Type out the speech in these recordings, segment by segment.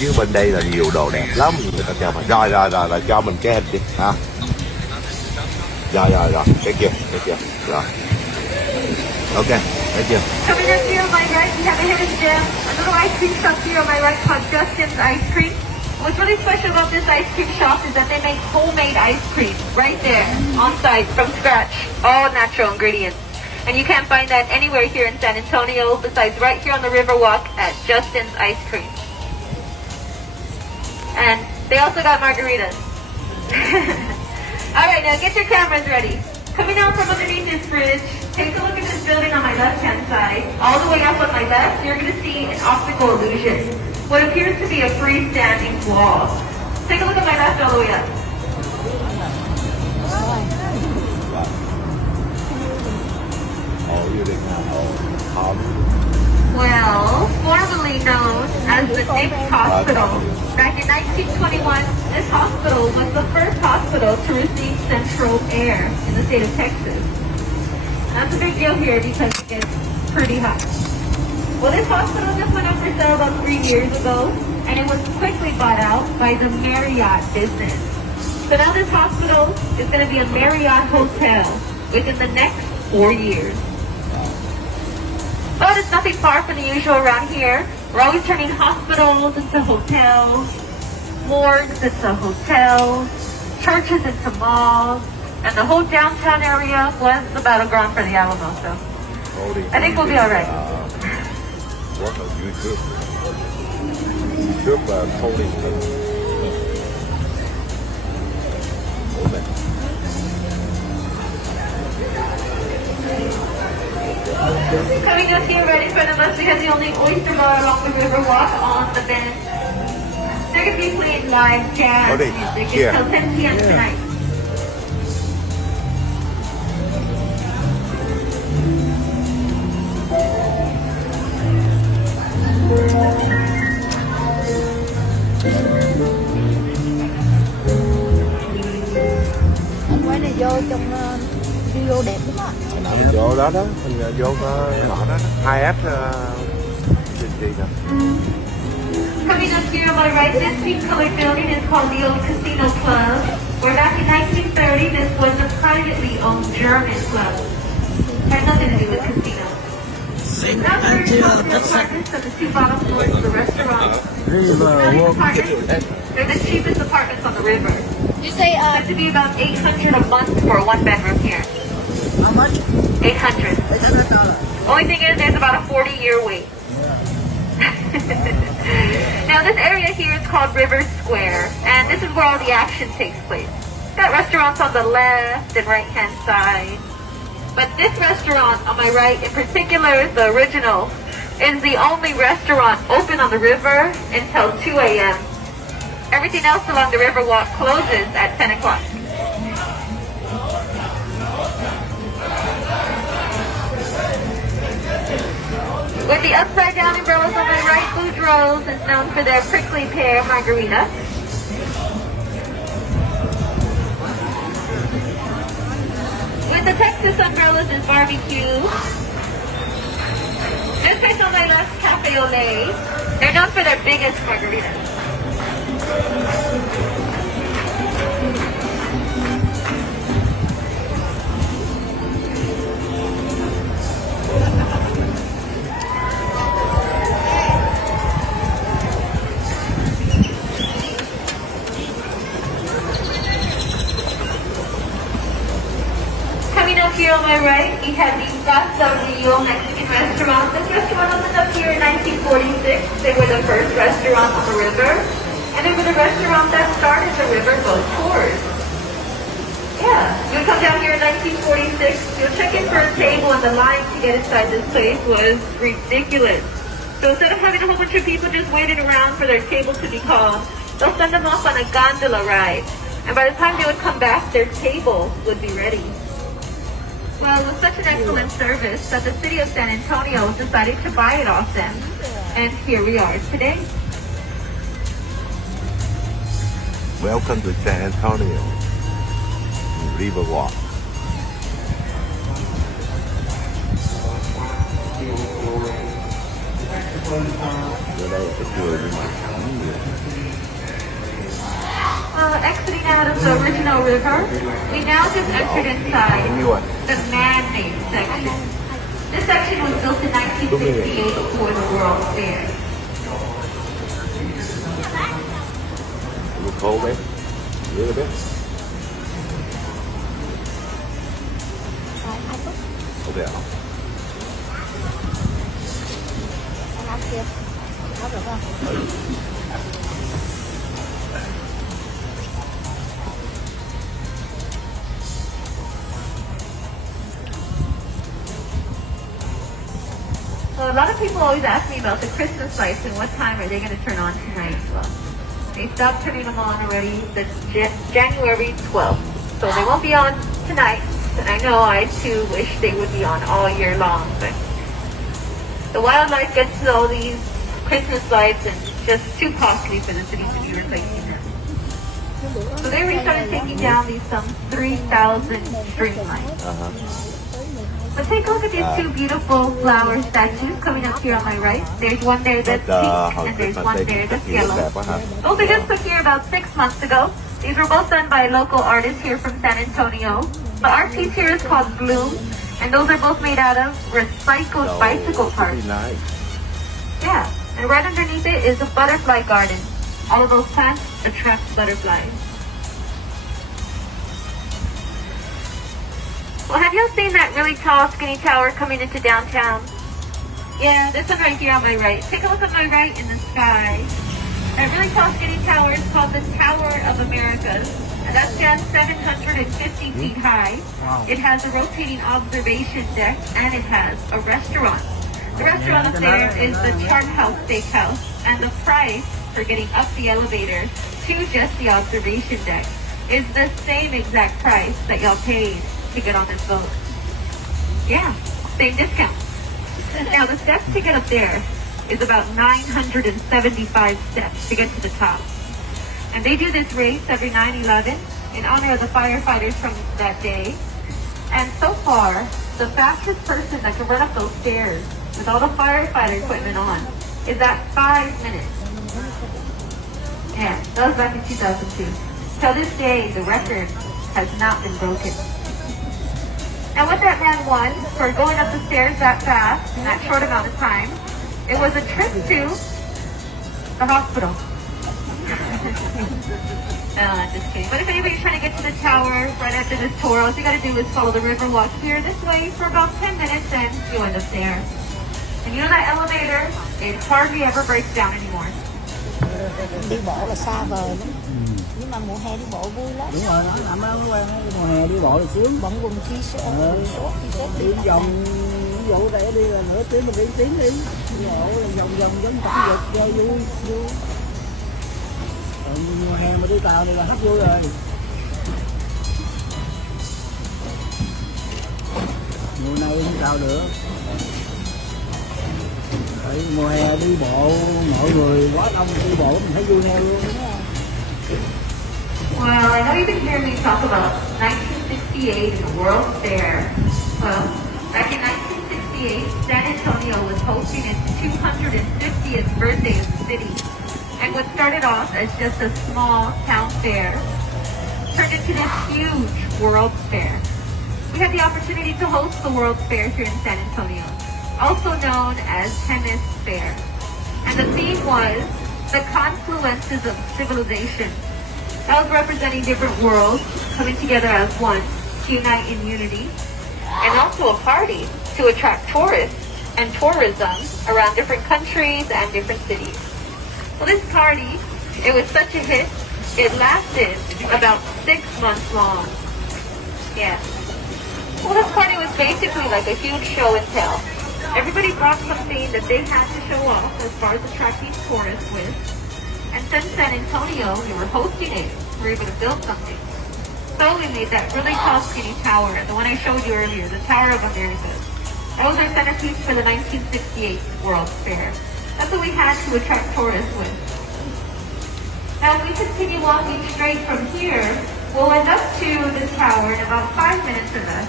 chứ bên đây là nhiều đồ đẹp lắm người ta cho mình. Rồi cho mình cái hình đi ha. Rồi cái kia rồi. Ok, thấy chưa? Coming up here on my right, we have a hidden gem, a little ice cream shop here on my right called Justin's Ice Cream. What's really special about this ice cream shop is that they make homemade ice cream right there on site from scratch, all natural ingredients. And you can't find that anywhere here in San Antonio besides right here on the Riverwalk at Justin's Ice Cream. And they also got margaritas. All right, now get your cameras ready. Coming out from underneath this bridge, take a look at this building on my left-hand side. All the way up on my left, you're going to see an optical illusion. What appears to be a freestanding wall. Take a look at my left all the way up. Well, formerly known as the Nick's Hospital. Back in 1921, this hospital was the first hospital to receive central air in the state of Texas. That's a big deal here because it gets pretty hot. Well, this hospital just went up for sale about 3 years ago, and it was quickly bought out by the Marriott business. So now this hospital is going to be a Marriott hotel within the next 4 years. But it's nothing far from the usual around here. We're always turning hospitals into hotels, morgues into hotels, churches into malls, and the whole downtown area was the battleground for the Alamo. So I think we'll be all right. What on YouTube? YouTube Tonyhung. Coming up here right in front of us, we have the only oyster bar along the Riverwalk on the bend. They're going to be playing live jazz music until 10 p.m. tonight. Anh quay này vô trong video đẹp lắm á. Mình vô đó mình vô nọ đó 2S gì nè. Coming up here on my right, this pink-colored building is called the Old Casino Club, where back in 1930, this was a privately owned German club. Had nothing to do with casinos. Now we're in the apartments of the two bottom floors of the restaurant. They're the cheapest apartments on the river. You say It's to be about $800 a month for a one-bedroom here. how much? $800. $800. Only thing is, there's about a 40-year wait. Now this area here is called River Square, and this is where all the action takes place. Got restaurants on the left and right-hand side. But this restaurant on my right in particular, the original, is the only restaurant open on the river until 2 a.m. Everything else along the Riverwalk closes at 10 o'clock. With the upside-down umbrellas on my right, Boudreaux's is known for their prickly pear margarita. With the Texas umbrellas is barbecue. This place on my left, Cafe Olé. They're known for their biggest margaritas. Coming up here on my right, we have the Casa Rio Mexican restaurant. This restaurant opened up here in 1946. They were the first restaurant on the river. And they were the restaurant that started the riverboat tours. Yeah, you would come down here in 1946, you'll check in for a table, and the line to get inside this place was ridiculous. So instead of having a whole bunch of people just waiting around for their table to be called, they'll send them off on a gondola ride. And by the time they would come back, their table would be ready. Well, it was such an excellent service that the city of San Antonio decided to buy it off them. And here we are today. Welcome to San Antonio Riverwalk. Ở đây là cái chùa nhưng mà không nhiều. Exiting out of the original river, we now just entered inside the man-made section. This section was built in 1968 for the World's Fair. You cold, babe? A little bit? Okay. Anh ăn kia. Ăn được không? So a lot of people always ask me about the Christmas lights and what time are they going to turn on tonight. Well, they stopped turning them on already this January 12th. So they won't be on tonight. And I know I too wish they would be on all year long. But the wildlife gets all these Christmas lights and it's just too costly for the city to be replacing them. So they restarted taking down these some 3,000 string lights. But take a look at these two beautiful flower statues coming up here on my right. There's one there that's pink and there's one there that's yellow. Those were just put here about 6 months ago. These were both done by local artists here from San Antonio. The art piece here is called Bloom, and those are both made out of recycled bicycle parts. Yeah, and right underneath it is a butterfly garden. All of those plants attract butterflies. Well, have you seen that really tall, skinny tower coming into downtown? Yeah, this one right here on my right. Take a look at my right in the sky. That really tall, skinny tower is called the Tower of Americas. And that stands 750 feet high. Wow. It has a rotating observation deck, and it has a restaurant. The restaurant up there is the Charm House Steakhouse, and the price for getting up the elevator to just the observation deck is the same exact price that y'all paid to get on this boat. Yeah, same discount. Now the steps to get up there is about 975 steps to get to the top. And they do this race every 9/11 in honor of the firefighters from that day. And so far, the fastest person that can run up those stairs with all the firefighter equipment on is at 5 minutes. Yeah, that was back in 2002. Till this day, the record has not been broken. And what that man won for going up the stairs that fast in that short amount of time, it was a trip to the hospital. Just kidding. But if anybody's trying to get to the tower right after this tour, all you gotta do is follow the river, walk here this way for about 10 minutes, and you'll end up there. And you know that elevator, it hardly ever breaks down anymore. Đi bộ là xa vời lắm. Nhưng mà mùa hè đi bộ vui lắm. Đúng rồi, nó làm nó quen á, mùa hè đi bộ là sướng. Bận quần t-shirt, đi vòng, ví dụ đây đi là nửa tiếng mình đi tiếng đi. Đi bộ là vòng giống tập dục cho vui. Mùa hè mà đi tàu này là hết vui rồi. Mùa này đi tàu được. Tại mùa hè đi bộ mọi người quá đông đi bộ mình thấy vui theo luôn. Well, I know you've been hearing me talk about 1968 and the World's Fair. Well, back in 1968, San Antonio was hosting its 250th birthday as a city. And what started off as just a small town fair turned into this huge World's Fair. We had the opportunity to host the World's Fair here in San Antonio, also known as Tennis Fair. And the theme was the confluences of civilization. That was representing different worlds coming together as one to unite in unity, and also a party to attract tourists and tourism around different countries and different cities. Well, this party, it was such a hit, it lasted about 6 months long. Yeah. Well, this party was basically like a huge show and tell. Everybody brought something that they had to show off as far as attracting tourists with. And since San Antonio, we were hosting it, we were able to build something. So we made that really tall, skinny tower, the one I showed you earlier, the Tower of America. That was our centerpiece for the 1968 World's Fair. That's what we had to attract tourists with. Now, if we continue walking straight from here, we'll end up to the tower in about 5 minutes or less.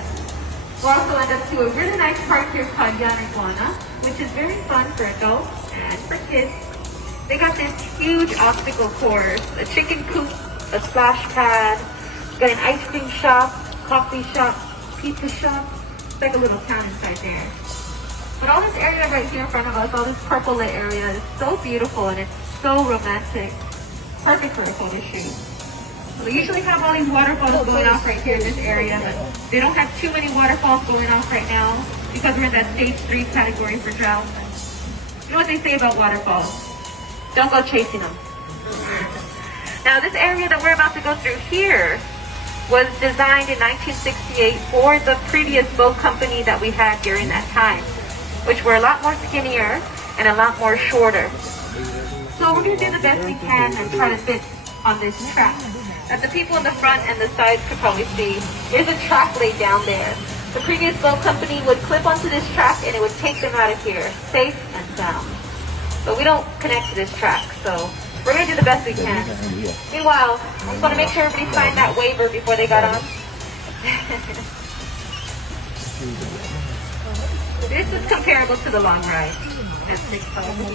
We'll also end up to a really nice park here called Iguana, which is very fun for adults and for kids. They got this huge obstacle course, a chicken coop, a splash pad, got an ice cream shop, coffee shop, pizza shop. It's like a little town inside there. But all this area right here in front of us, all this purple lit area is so beautiful and it's so romantic. Perfect for a photo shoot. We usually have all these waterfalls going off right here in this area, but they don't have too many waterfalls going off right now because we're in that stage 3 category for drought. You know what they say about waterfalls? Don't go chasing them. Now this area that we're about to go through here was designed in 1968 for the previous boat company that we had during that time, which were a lot more skinnier and a lot more shorter. So we're going to do the best we can and try to fit on this track. As the people in the front and the sides could probably see, there's a track laid down there. The previous boat company would clip onto this track and it would take them out of here, safe and sound. But we don't connect to this track, so we're going to do the best we can. Meanwhile, I just want to make sure everybody signed that waiver before they got on. This is comparable to the long ride. That's 6,000.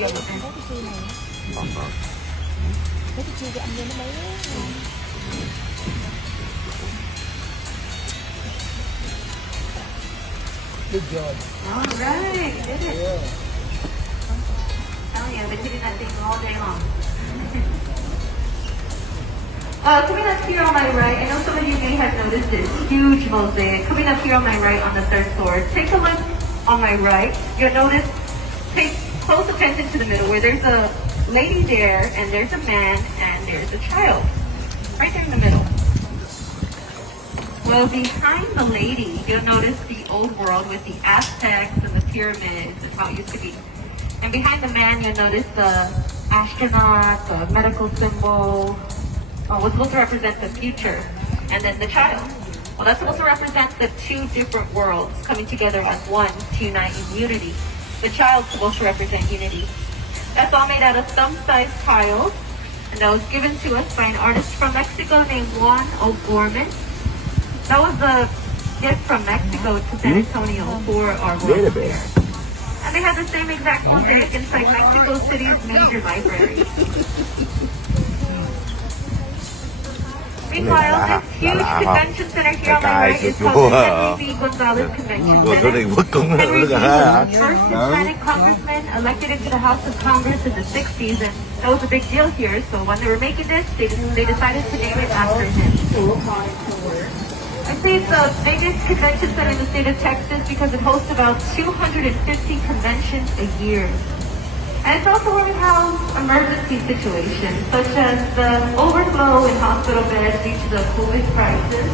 Good job. All right, did it. Yeah. Tell you, I've been hitting that thing all day long. Coming up here on my right, I know some of you may have noticed this huge mosaic. Coming up here on my right on the 3rd floor, take a look on my right. You'll notice, pay close attention to the middle where there's a lady there and there's a man and there's a child. Right there in the middle. Well, behind the lady, you'll notice the old world with the Aztecs and the pyramids and how it used to be. And behind the man, you'll notice the astronaut, the medical symbol, what's supposed to represent the future. And then the child. Well, that's supposed to represent the 2 different worlds coming together as one to unite in unity. The child's supposed to represent unity. That's all made out of thumb-sized tiles. And that was given to us by an artist from Mexico named Juan O'Gorman. That was a gift from Mexico to San Antonio for our World Fair. And they had the same exact mosaic inside Mexico City's major library. Meanwhile, this huge convention center here on my right is called the Henry B. Gonzalez Convention Center. Henry B. was the first Hispanic congressman elected into the House of Congress in the 60s, and that was a big deal here. So when they were making this, they decided to name it after him. I say it's the biggest convention center in the state of Texas because it hosts about 250 conventions a year. And it's also where we house emergency situations, such as the overflow in hospital beds due to the COVID crisis.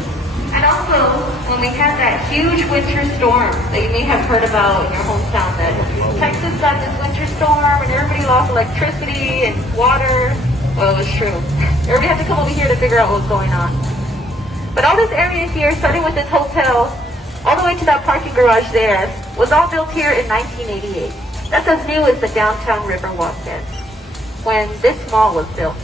And also, when we had that huge winter storm that you may have heard about in your hometown, that Texas got this winter storm and everybody lost electricity and water. Well, it was true. Everybody had to come over here to figure out what was going on. But all this area here, starting with this hotel, all the way to that parking garage there, was all built here in 1988. That's as new as the downtown Riverwalk is, when this mall was built.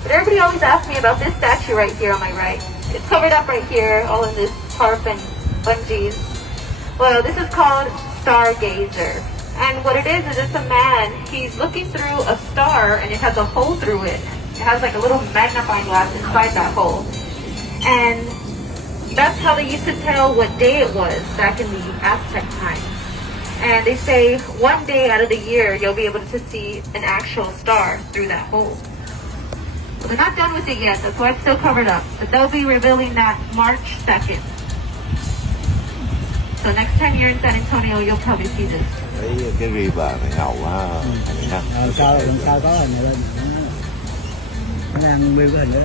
But everybody always asks me about this statue right here on my right. It's covered up right here, all in this tarp and bungees. Well, this is called Stargazer. And what it is it's a man, he's looking through a star and it has a hole through it. It has like a little magnifying glass inside that hole. And that's how they used to tell what day it was back in the Aztec times. And they say one day out of the year, you'll be able to see an actual star through that hole. Well, they're not done with it yet, that's why it's still covered up. But they'll be revealing that March 2nd. So next time you're in San Antonio, you'll probably see this. Cái river này ngầu quá. Sao có hình này lên. Nó đang build cái hình đó.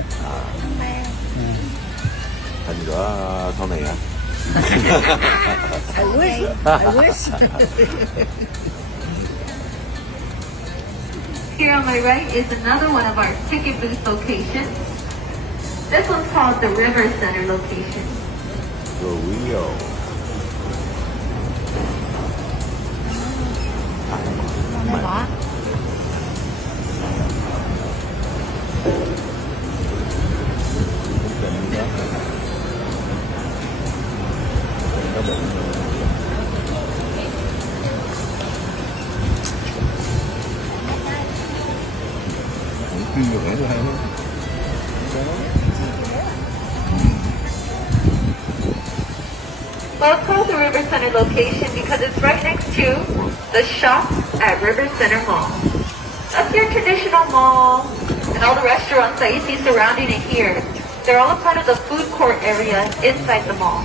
Hình của Tony hả? I wish. Here on my right is another one of our ticket booth locations. This one's called the River Center location. Rio. Well, it's called the River Center location because it's right next to the shops at River Center Mall. That's your traditional mall, and all the restaurants that you see surrounding it here, they're all a part of the food court area inside the mall.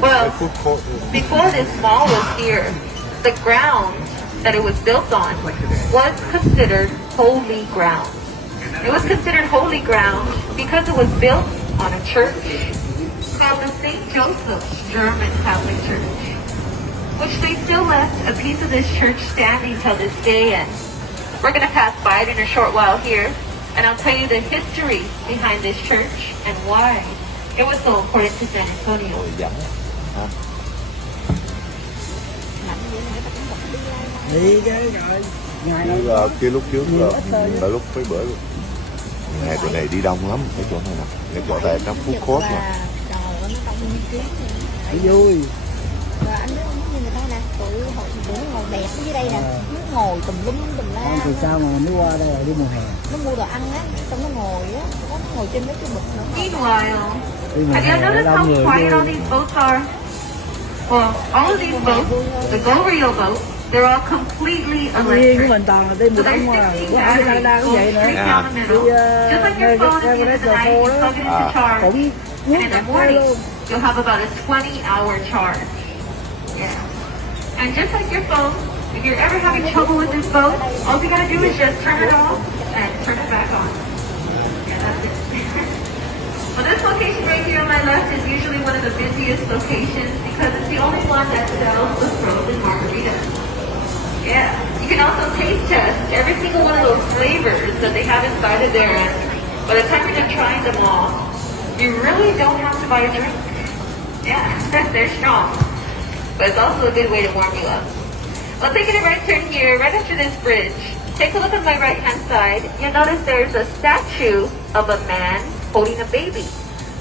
Well, before this mall was here, the ground that it was built on was considered holy ground. It was considered holy ground because it was built on a church called the St. Joseph's German Catholic Church, which they still left a piece of this church standing till this day. And we're going to pass by it in a short while here, and I'll tell you the history behind this church and why it was so important to San Antonio. Đi cái rồi ngày Chứ kia lúc trước là lúc mấy bữa luôn. Ngày bữa này đi đông lắm cái chỗ này nè, cái chỗ này trong food court nè. vui. Và anh biết như người ta nè, tụi nó ngồi đẹp ở dưới đây nè, nó ngồi tùm lum tùm la. Từ sao mà mình mới qua đây rồi đi mùa hè? Nó mua đồ ăn á, xong nó ngồi á, nó ngồi trên mấy cái bực nữa. Meanwhile, have you noticed how quiet all these boats are? Well, all of these boats, the Go Rio boats, they're all completely Riêng của electric. mình toàn là đi mùa So đông there's mà, 16 của ai batteries đang cũng vậy nữa. straight down the middle. Just like your phone at the end of the night, you plug it into charge. Cũng And in the morning, you'll have about a 20-hour charge. Yeah. And just like your phone, if you're ever having trouble with this boat, all you gotta do is just turn it off and turn it back on. Yeah, that's it. Well, this location right here on my left is usually one of the busiest locations because it's the only one that sells the frozen margaritas. Yeah. You can also taste test every single one of those flavors that they have inside of there. And by the time you're done trying them all, you really don't have to buy a drink. Yeah, they're strong. But it's also a good way to warm you up. Well, taking a right turn here, right after this bridge, take a look on my right-hand side. You'll notice there's a statue of a man holding a baby.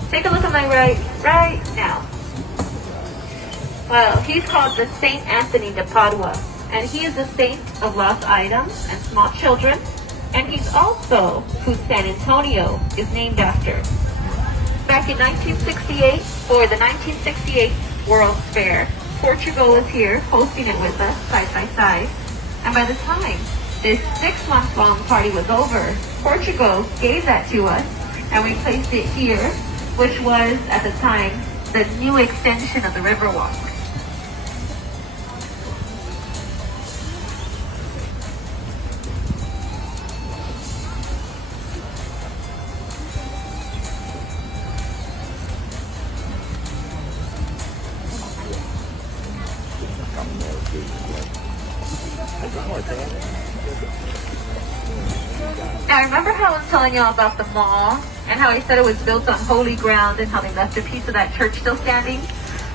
Take a look on my right now. Well, he's called the Saint Anthony de Padua, and he is a saint of lost items and small children, and he's also who San Antonio is named after. Back in 1968, for the 1968 World's Fair, Portugal was here hosting it with us side by side. And by the time this 6-month-long party was over, Portugal gave that to us and we placed it here, which was at the time the new extension of the Riverwalk. Now remember how I was telling y'all about the mall and how I said it was built on holy ground and how they left a piece of that church still standing?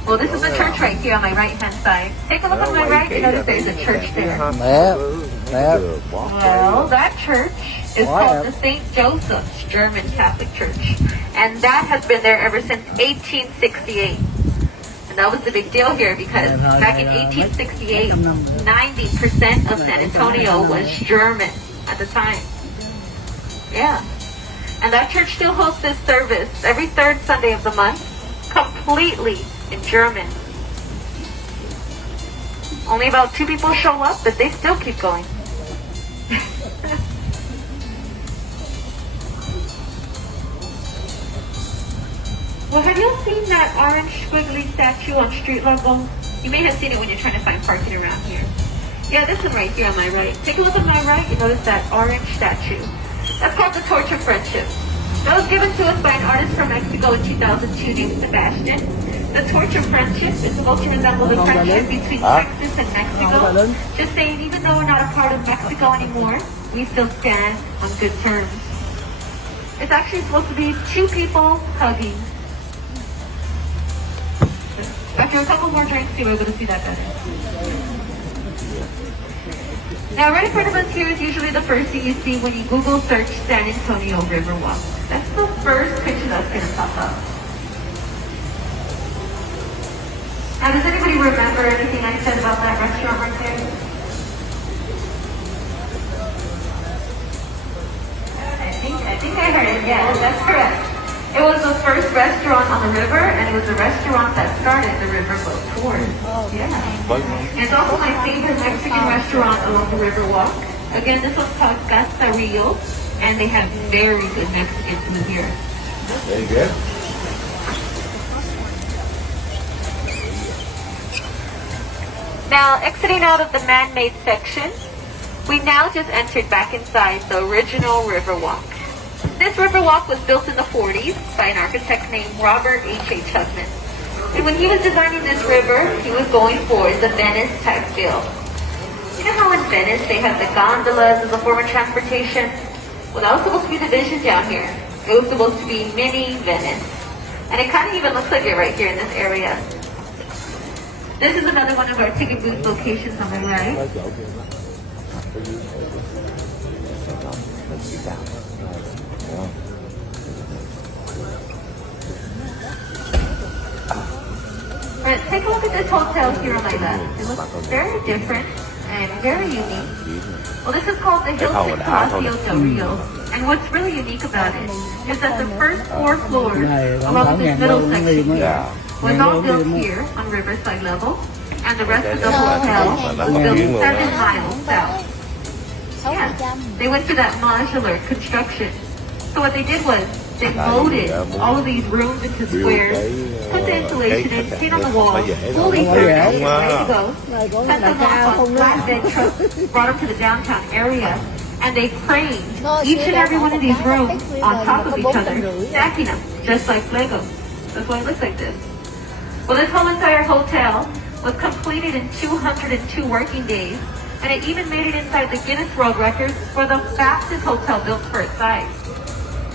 Well, this is the church right here on my right-hand side. Take a look on my right, you notice there's a church there. Well, that church is called the St. Joseph's German Catholic Church. And that has been there ever since 1868. And that was the big deal here because back in 1868, 90% of San Antonio was German at the time. Yeah. And that church still hosts this service every third Sunday of the month, completely in German. Only about 2 people show up, but they still keep going. Well, have you seen that orange squiggly statue on street level? You may have seen it when you're trying to find parking around here. Yeah, this one right here on my right. Take a look on my right, you notice that orange statue. That's called the Torch of Friendship. That was given to us by an artist from Mexico in 2002 named Sebastian. The Torch of Friendship is supposed to resemble the friendship between Texas and Mexico. Just saying, even though we're not a part of Mexico anymore, we still stand on good terms. It's actually supposed to be 2 people hugging. After a couple more drinks, you're able to see that better. Now, right in front of us here is usually the first thing you see when you Google search San Antonio Riverwalk. That's the first picture that's going to pop up. Now, does anybody remember anything I said about that restaurant right there? Karen, yes, that's correct. It was the first restaurant on the river, and it was the restaurant that started the riverboat tour. Yeah. It's also my favorite Mexican restaurant along the river walk. Again, this one's called Casa Rio, and they have very good Mexican food here. Very good. Now, exiting out of the man-made section, we now just entered back inside the original Riverwalk. This Riverwalk was built in the 40s by an architect named Robert H.A. Tubman. And when he was designing this river, he was going for the Venice type feel. You know how in Venice they have the gondolas as a form of transportation? Well, that was supposed to be the vision down here. It was supposed to be mini Venice. And it kind of even looks like it right here in this area. This is another one of our ticket booth locations on the right. But take a look at this hotel here on my left. It looks very different and very unique. Well, this is called the Hilton Palacio del Rio. And what's really unique about it is that the first 4 floors along this middle section was all built here on Riverside level. And the rest of the hotel was built 7 miles south. Yeah, they went to that modular construction. So what they did was they molded all of these rooms into squares, put the insulation in, paint on the walls, fully furnished, ready to go. Set them off on flatbed trucks, brought them to the downtown area, and they craned each and every one of these rooms on top of each other, stacking them just like Lego. That's why it looks like this. Well, this whole entire hotel was completed in 202 working days, and it even made it inside the Guinness World Records for the fastest hotel built for its size.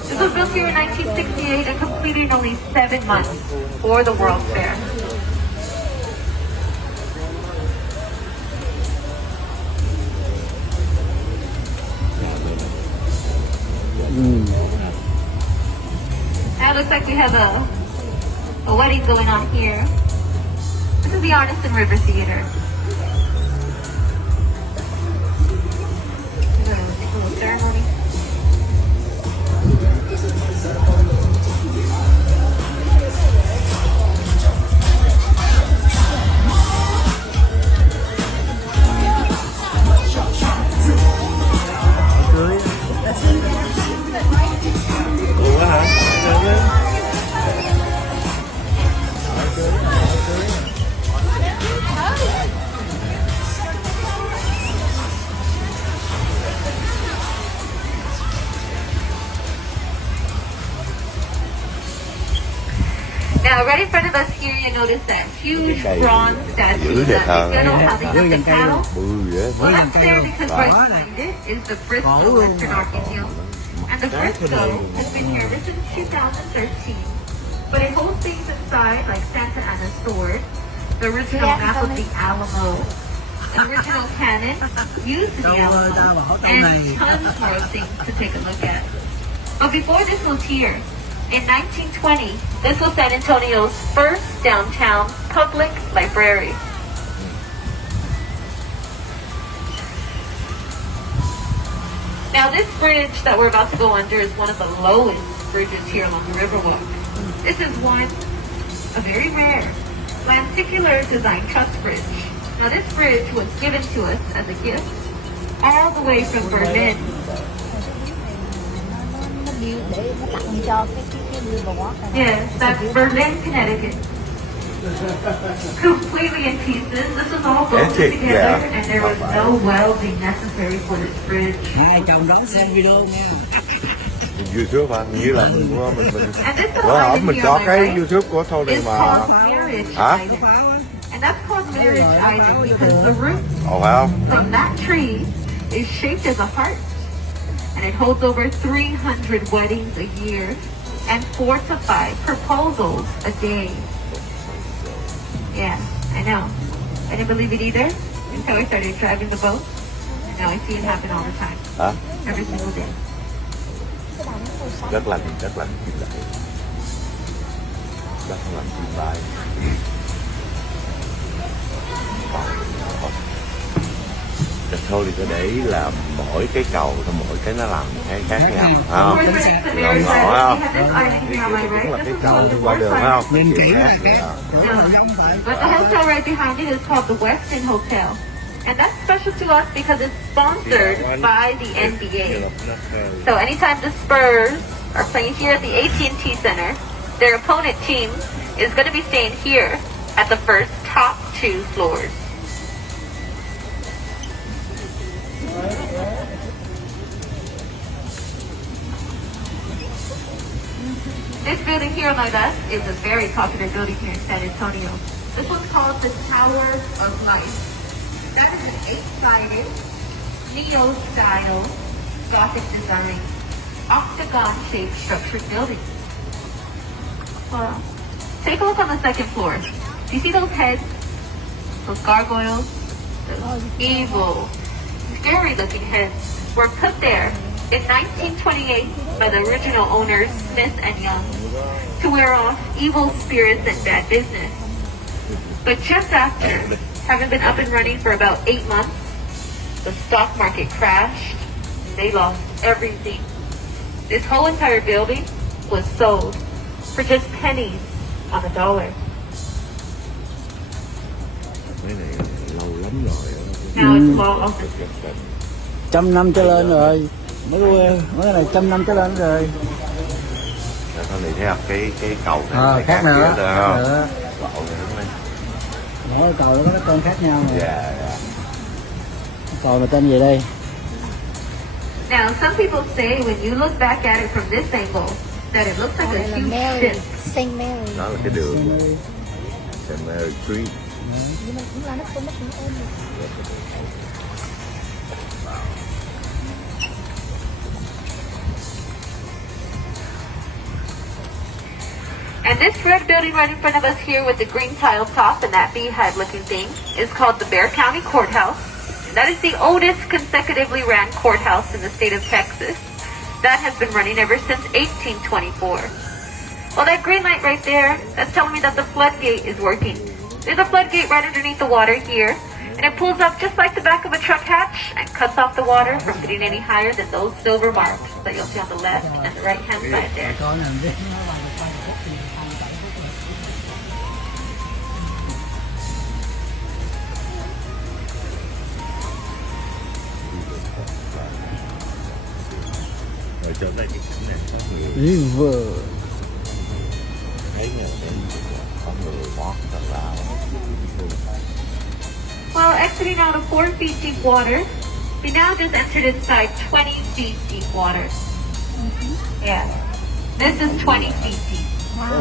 This was built here in 1968 and completed in only 7 months for the World Fair. And it looks like we have a wedding going on here. This is the Arneson River Theater. There's a little ceremony. Now, right in front of us here, you notice that huge bronze statue. You know how they got the cattle? Well, that's there because right behind it is the Bristol Western Art Museum. And the Bristol has been here since 2013. But it holds things inside like Santa Anna's sword, the original map of the Alamo, the original cannon used in the Alamo, and tons more things to take a look at. But before this was here, in 1920, this was San Antonio's first downtown public library. Now this bridge that we're about to go under is one of the lowest bridges here along the Riverwalk. This is a very rare, lenticular design truss bridge. Now this bridge was given to us as a gift all the way from Berlin. Yes, that's Berlin, Connecticut. Completely in pieces. This was all bolted together, and there was no welding necessary for this bridge. Hai chồng đó xem video nha. YouTube hả? Như là mình bữa hổm mình có cái YouTube của Tony mà hả? And that's called Marriage Island because the root from that tree is shaped as a heart. And it holds over 300 weddings a year and 4 to 5 proposals a day. Yeah, I know. I didn't believe it either until I started driving the boat. And now I see it happen all the time. Hả? Every single day. Rất lành kim loại. Rất lành kim loại. thôi thì có để ý là mỗi cái cầu mỗi cái nó làm cái khác nhau, không? Of course, right, the Ngộ very ngộ side, không? we have this island here on my Cũng là right. cái This is cầu called đi the qua north đường side. phải không? Nhìn kỹ Chiều là khác, cái dạ. But the hotel right behind it is called the Westin Hotel. And that's special to us because it's sponsored by the NBA. So anytime the Spurs are playing here at the AT&T Center, their opponent team is going to be staying here at the first top 2 floors. This building here on my left is a very popular building here in San Antonio. This one's called the Tower of Life. That is an 8-sided, neo-style, Gothic design, octagon-shaped structured building. Wow. Take a look on the second floor. Do you see those heads? Those gargoyles? Those evil, scary-looking heads were put there in 1928 by the original owners, Smith and Young, to wear off evil spirits and bad business. But just after having been up and running for about 8 months, the stock market crashed. They lost everything. This whole entire building was sold for just pennies on the dollar. Cái này lâu lắm rồi. Now it's all open. 100 năm trở lên rồi. Mấy cái này 100 năm trở lên rồi. Con này thấy không? Cái cầu này Khác nữa. được không? Lộ này đúng không? Mỗi cầu nó có cái tên khác nhau rồi. Dạ, dạ. Cầu này tên gì đây? Now, some people say when you look back at it from this angle, that it looks like Đây a là huge Mary, ship. Saint Mary. Đó là cái đường St. Mary Street. Nhưng mà cũng là nó cũng ôm. And this red building right in front of us here with the green tile top and that beehive looking thing is called the Bexar County Courthouse. That is the oldest consecutively ran courthouse in the state of Texas. That has been running ever since 1824. Well, that green light right there, that's telling me that the floodgate is working. There's a floodgate right underneath the water here, and it pulls up just like the back of a truck hatch and cuts off the water from getting any higher than those silver marks that you'll see on the left and the right hand side there. Rồi trở lại cái cảnh này có nhiều River. thấy người có người mót thật là. Well, exiting out of 4 feet deep water, we now just entered inside 20 feet deep water. Yeah, this is 20 feet deep.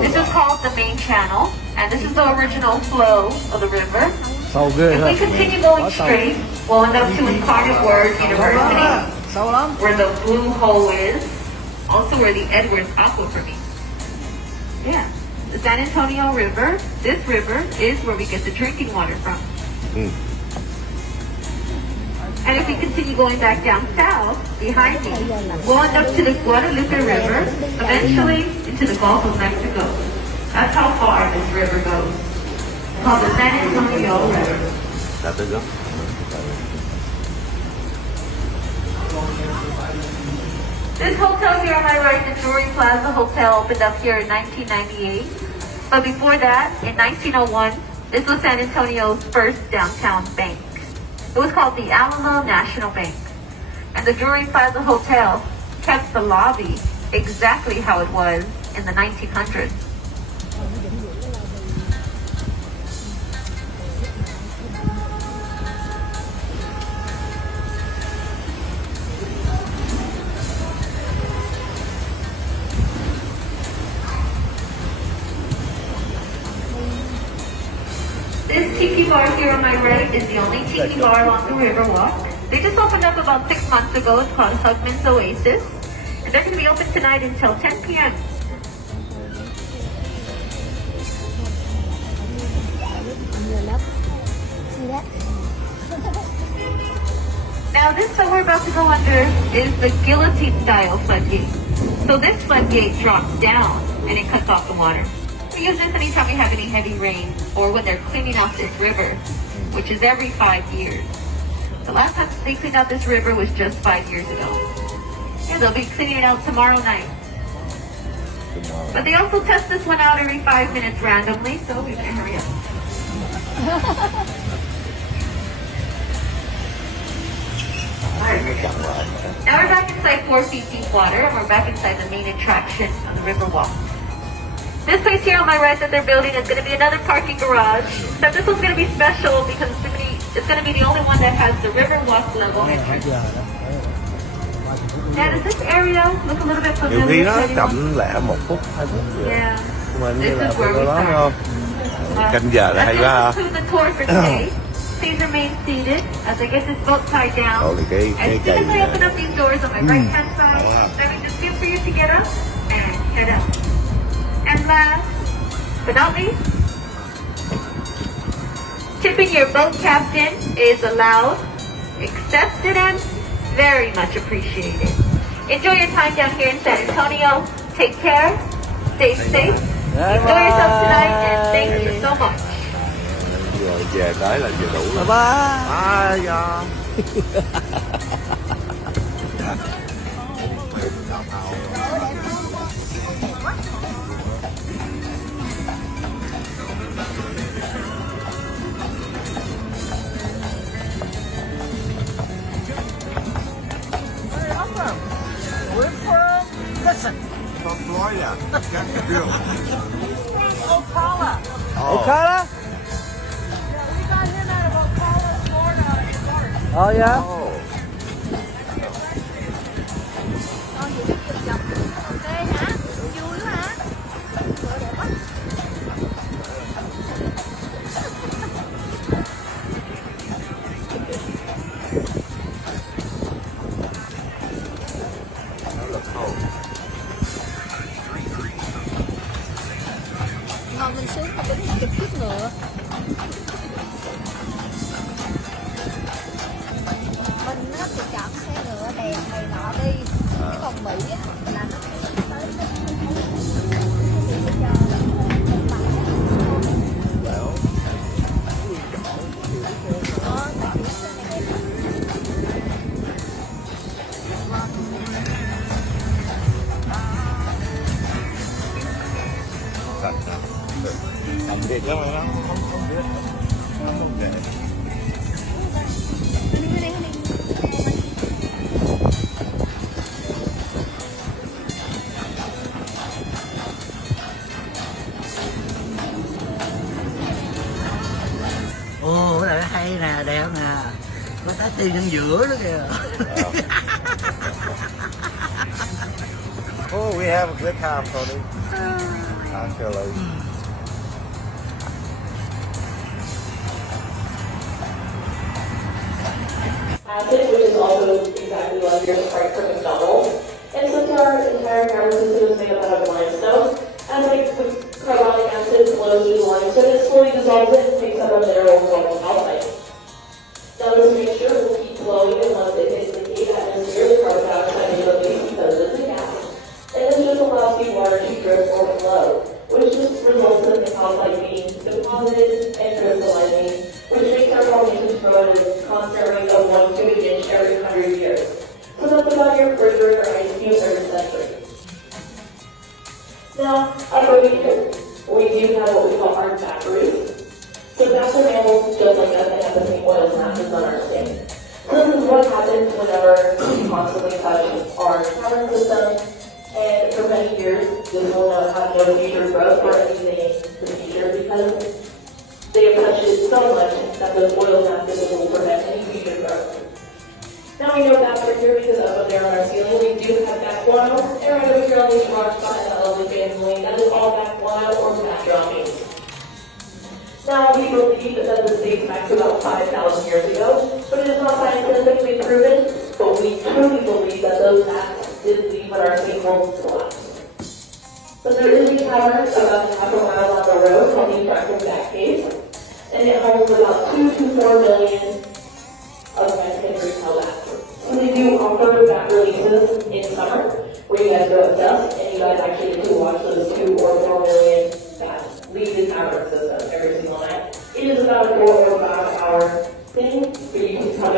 This is called the main channel, and this is the original flow of the river. Sâu ghê If ha. we continue going straight, we'll end up to Incarnate Word University, Sâu lắm. where the blue hole is, also where the Edwards Aquifer meets. Yeah, the San Antonio River, this river is where we get the drinking water from. And if we continue going back down south, behind me, we'll end up to the Guadalupe River, eventually into the Gulf of Mexico. That's how far this river goes. It's called the San Antonio River. Là tới gốc. This hotel here on my right, the Drury Plaza Hotel, opened up here in 1998. But before that, in 1901, this was San Antonio's first downtown bank. It was called the Alamo National Bank. And the Drury Plaza Hotel kept the lobby exactly how it was in the 1900s. This tiki bar here on my right is the only tiki bar along the Riverwalk. They just opened up about 6 months ago. It's called Hugman's Oasis. And they're going to be open tonight until 10 p.m. Nhiều lắm. See that? Now this that we're about to go under is the guillotine style floodgate. So this floodgate drops down and it cuts off the water. We use this anytime we have any heavy rain or when they're cleaning off this river, which is every 5 years. The last time they cleaned out this river was just 5 years ago. Yeah, they'll be cleaning it out tomorrow night. But they also test this one out every 5 minutes randomly, so we better hurry up. Now we're back inside 4 feet deep water, and we're back inside the main attraction of the river walk. This place here on my right that they're building is going to be another parking garage. Except this one's going to be special because it's going to be the only one that has the river walk level entrance. Now does this area look a little bit Nhiều khi familiar nó to anyone? chậm lẽ 1 phút 2 phút vậy. Yeah. Nhưng mà như This là is where cái we đó start. không? Canh giờ là hay quá ha. Let's conclude the tour for today. Please remain seated as I get this boat tied down. Rồi thì As soon as I open up these doors on my right hand side, Wow. that means it's good for you to get up and head up. And last but not least, tipping your boat captain is allowed, accepted, and very much appreciated. Enjoy your time down here in San Antonio. Take care, stay safe, enjoy yourself tonight, and thank you so much. Rồi về tới là vừa đủ rồi. Bye. We're from, listen, From Florida. Ocala. Ocala? We got him out of Ocala, Florida in March. Oh yeah. Oh. Con gì biết chụp chụp. Ok hả? Vui quá hả? Trời đẹp quá. Ngon mình xuống mà đứng chụp chiếc ngựa. Mình á thì chọn xe ngựa đèn này nọ đi. Cái còn Mỹ á là nó tới Làm việc đó mà nó không biết. Nó không dễ. Ồ, cái này hay nè, đẹp nè. Có trái tim nhân giữa đó kìa. Oh, we have a good time, Tony. Actually. Acid, which is also exactly like your perfect double. And since our entire ground system is made up out of limestone, as like carbonic acid flows through the limestone, it slowly dissolves it and takes up a mineral called calcite. Now this mixture will keep flowing, and once it hits the deep atmosphere, the carbon dioxide is released because it's a gas. And this just allows the water to drip or flow, which just results in the calcite being deposited and crystallizing, which makes our formations grow at a constant rate of 1 cubic inch every 100 years. So that's about your refrigerator ice cube every century. Now, over here, we do have what we call hard batteries. So bats are animals just like us and have the same oils and acids on our skin. So this is what happens whenever we constantly touch our cavern system, and for many years, this will have no future growth or anything in the future because they have touched it so much that those oils and acids will prevent any future growth. Now we know bats are here because up there on our ceiling we do have bat guano, and right over here on these rocks behind the elephant family, that is all bat guano or bat droppings. Now we believe that this dates back to about 5,000 years ago, but it is not scientifically proven, but we truly believe that those bats did leave when our sinkholes collapsed. But there is a cavern about half a mile on the road called the Attractive Bat Cave, and it holds about 2 to 4 million of Mexican retail bats. So they do offer bat releases in summer, where you guys go at dusk, and you guys actually get to watch those 2 or 4 million bats leave the cavern system every single night. It is about a 4 or 5 hour thing where you can come.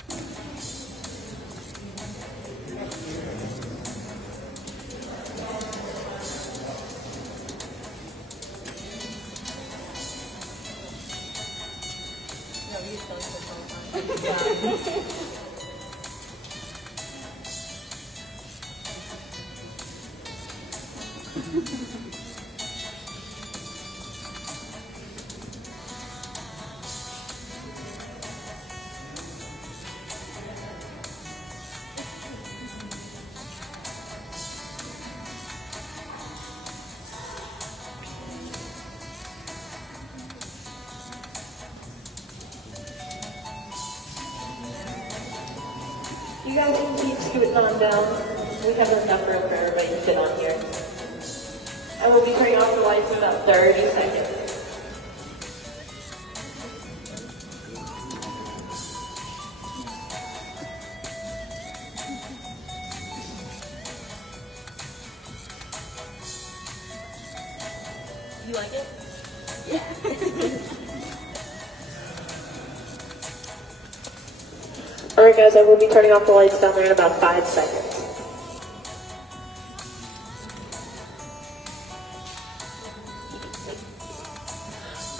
You guys can keep scooting on down. We have enough room for everybody to sit on here. I will be turning off the lights in about 30 seconds. You like it? Alright guys, I will be turning off the lights down there in about 5 seconds.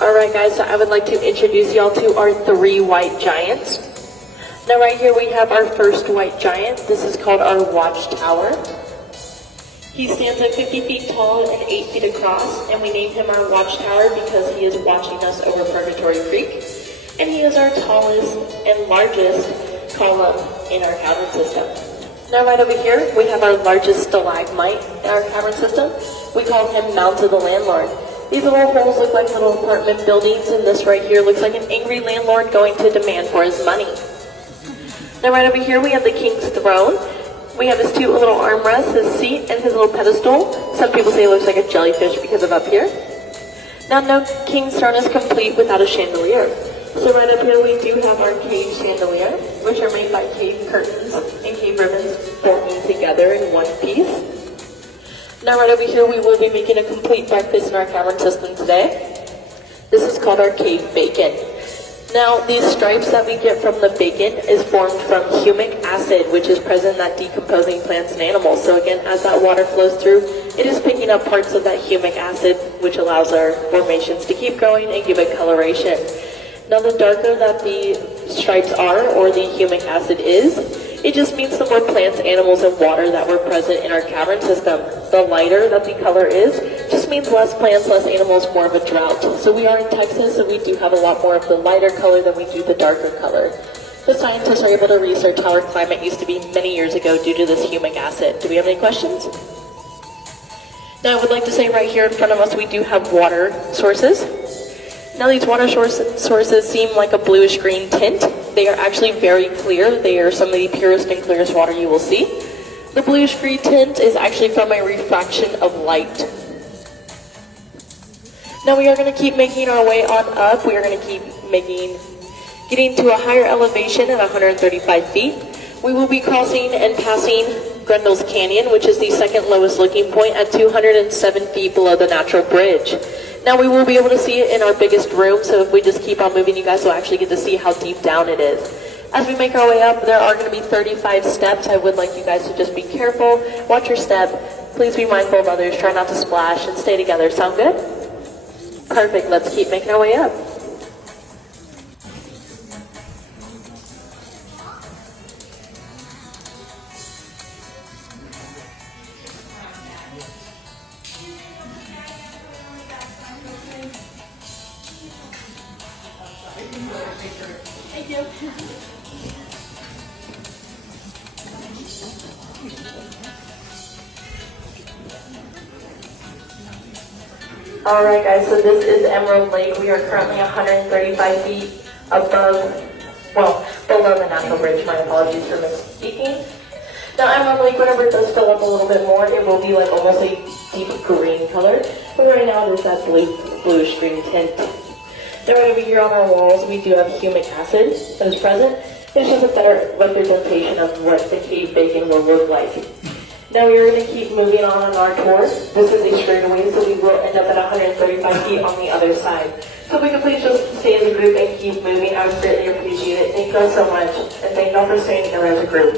Alright guys, so I would like to introduce y'all to our 3 white giants. Now right here we have our first white giant. This is called our watchtower. He stands at 50 feet tall and 8 feet across, and we named him our watchtower because he is watching us over Purgatory Creek. And he is our tallest and largest column in our cavern system. Now right over here, we have our largest stalagmite in our cavern system. We call him Mount of the Landlord. These little holes look like little apartment buildings, and this right here looks like an angry landlord going to demand for his money. Now right over here, we have the King's Throne. We have his 2 little armrests, his seat, and his little pedestal. Some people say it looks like a jellyfish because of up here. Now no King's Throne is complete without a chandelier. So right up here we do have our cave chandelier, which are made by cave curtains and cave ribbons forming together in one piece. Now right over here we will be making a complete breakfast in our cavern system today. This is called our cave bacon. Now these stripes that we get from the bacon is formed from humic acid, which is present in that decomposing plants and animals. So again, as that water flows through, it is picking up parts of that humic acid, which allows our formations to keep growing and give it coloration. Now the darker that the stripes are, or the humic acid is, it just means the more plants, animals, and water that were present in our cavern system. The lighter that the color is, just means less plants, less animals, more of a drought. So we are in Texas, so we do have a lot more of the lighter color than we do the darker color. The scientists are able to research how our climate used to be many years ago due to this humic acid. Do we have any questions? Now I would like to say right here in front of us we do have water sources. Now these water sources seem like a bluish green tint. They are actually very clear. They are some of the purest and clearest water you will see. The bluish green tint is actually from a refraction of light. Now we are going to keep making our way on up. We are going to keep getting to a higher elevation at 135 feet. We will be crossing and passing Grendel's Canyon, which is the second lowest looking point at 207 feet below the natural bridge. Now we will be able to see it in our biggest room, so if we just keep on moving, you guys will actually get to see how deep down it is. As we make our way up, there are going to be 35 steps. I would like you guys to just be careful, watch your step, please be mindful of others, try not to splash, and stay together. Sound good? Perfect, let's keep making our way up. Thank you. Alright guys, so this is Emerald Lake. We are currently 135 feet below the natural bridge. My apologies for misspeaking. Now Emerald Lake, whenever it does fill up a little bit more, it will be like almost a deep green color. But right now there's that bluish green tint. Then right over here on our walls, we do have humic acid that is present. It's just a better representation of what the cave bacon will look like. Now we are going to keep moving on our tour. This is a straightaway, so we will end up at 135 feet on the other side. So if we could please just stay as a group and keep moving, I would greatly appreciate it. Thank you all so much, and thank you all for staying together as a group.